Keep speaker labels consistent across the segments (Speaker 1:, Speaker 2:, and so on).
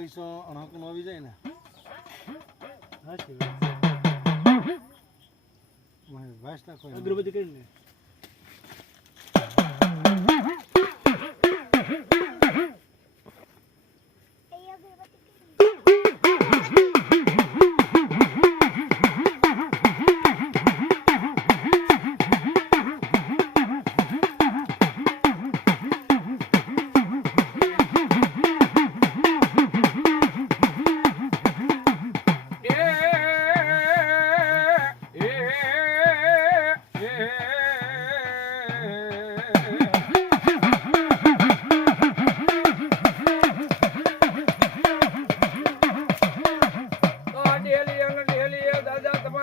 Speaker 1: પૈસો અણહકનો આવી જાય ને.
Speaker 2: અગરબત્તી કરીને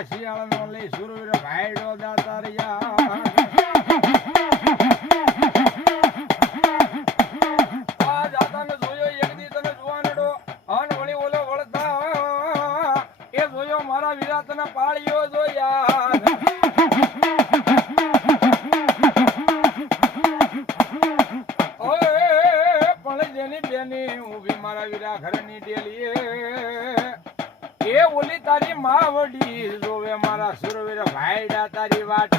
Speaker 3: કહેવાય મારા શિયાળાનો લઈ સુરવીર ભાઈડો દાતા આ જાતાને જોયો એક દી તને જોવાનડો. અન વળી ઓલો વળતા. એ જોયો મારા વીરા તને પાળ્યો જોયા પણ જેની બેની ઊભી મારા વિરા ઘરની ડેલીએ. એ ઓલી તારી માવડી જોવે મારા સુરવીર. ભાઈડા તારી વાટ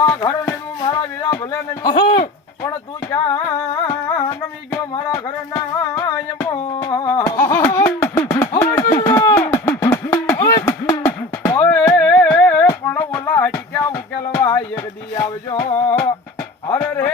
Speaker 3: આ ઘર ને મારા વીરા ભલે પણ તું ક્યાં નમી ગયો મારા ઘર ના પણ ઓલા હટી ક્યાં એક દી આવજો. અરે